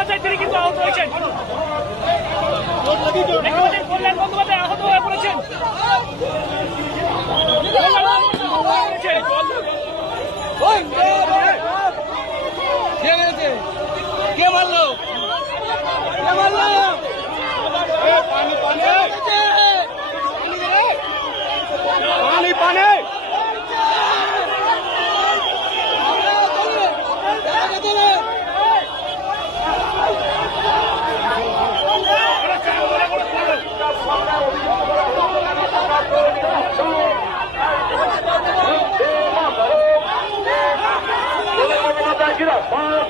পাওয়া যায় তিনি কিন্তু আহত হয়েছেন। কল্যাণ বন্দ্যোপাধ্যায় আহত হয়ে পড়েছেন। কে মারলো? পানি পানি পানি পানি Get up.